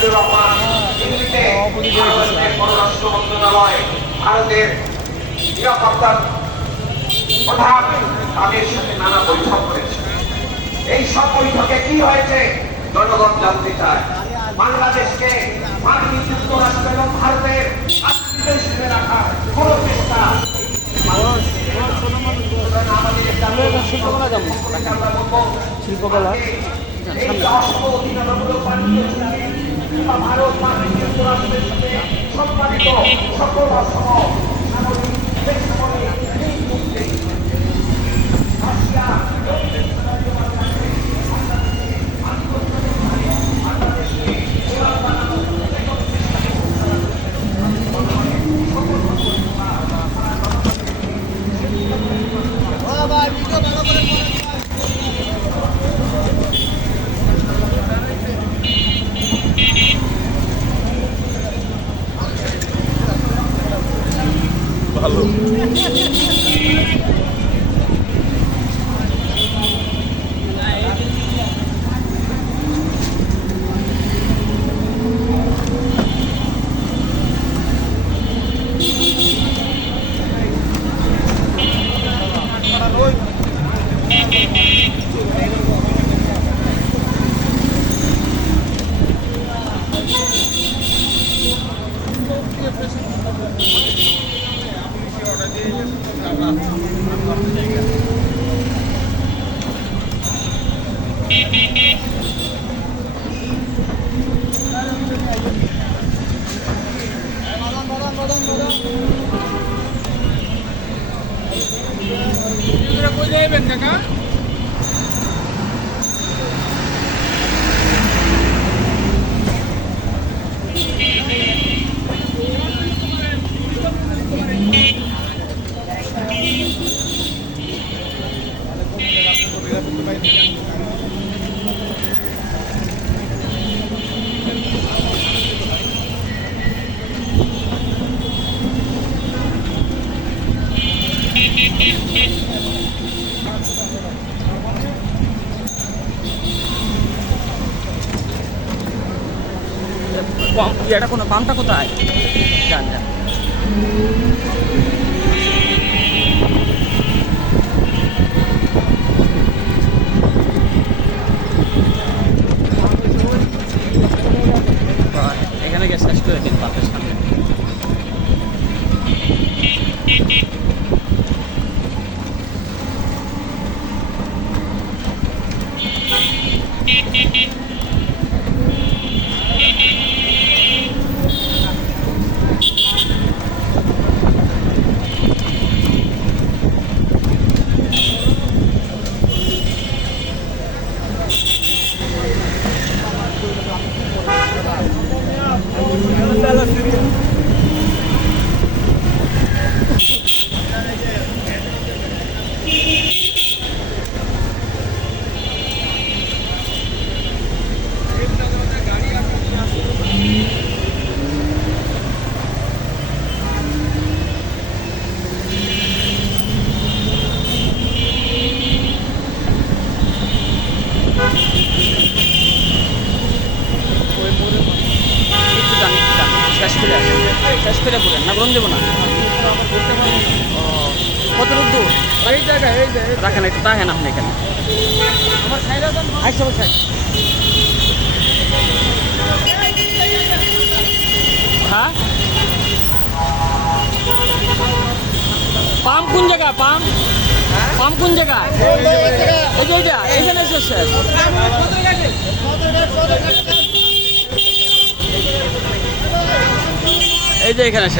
শহীদুর রহমান দিল্লিতে ভারতের পররাষ্ট্র মন্ত্রণালয় ভারতের নিরাপত্তা প্রধান তাদের সাথে নানা বৈঠক করেছে। এই সব বৈঠকে কি হয়েছে জনগণ জানতে চায়। বাংলাদেশকে মার্কিন যুক্তরাষ্ট্র এবং ভারতের আশ্রিত হিসেবে রাখার কোন চেষ্টা শিল্পকলা ভারত মার্কিন যুক্তরাষ্ট্রের সাথে সম্পাদিত সকল অসম সামরিক বেসামরিক এই চুক্তি রাশিয়া ভালো কাকা এটা কোনো পাম্পটা কোথায় যান যান এখানে গিয়ে শেষ করে দিন পাম্পের সামনে শেষ করে বলেন না গ্রহণ দেবো না কত দূর এই জায়গায় রাখেন একটু তাহেন আপনি এখানে হ্যাঁ পাম্প কোন জায়গা পাম্প পাম্প কোন জায়গা এখানে শেষ এই যে এখানে শেষ